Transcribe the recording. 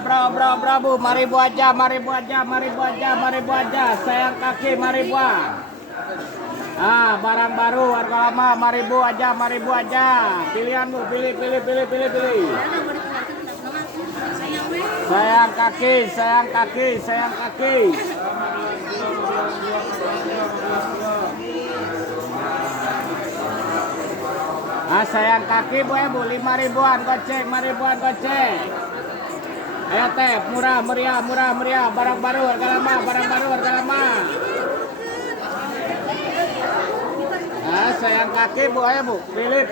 bro, bu, mari bu aja, sayang kaki, mari buah. Barang baru, harga lama, mari bu aja. Pilihan bu, pilih. Sayang kaki. Sayang kaki bu ya bu, 5 ribuan gocek, 5 ribuan gocek. Ayo teh, murah meriah, barang baru harga lama. Sayang kaki bu, ayo bu, pilih.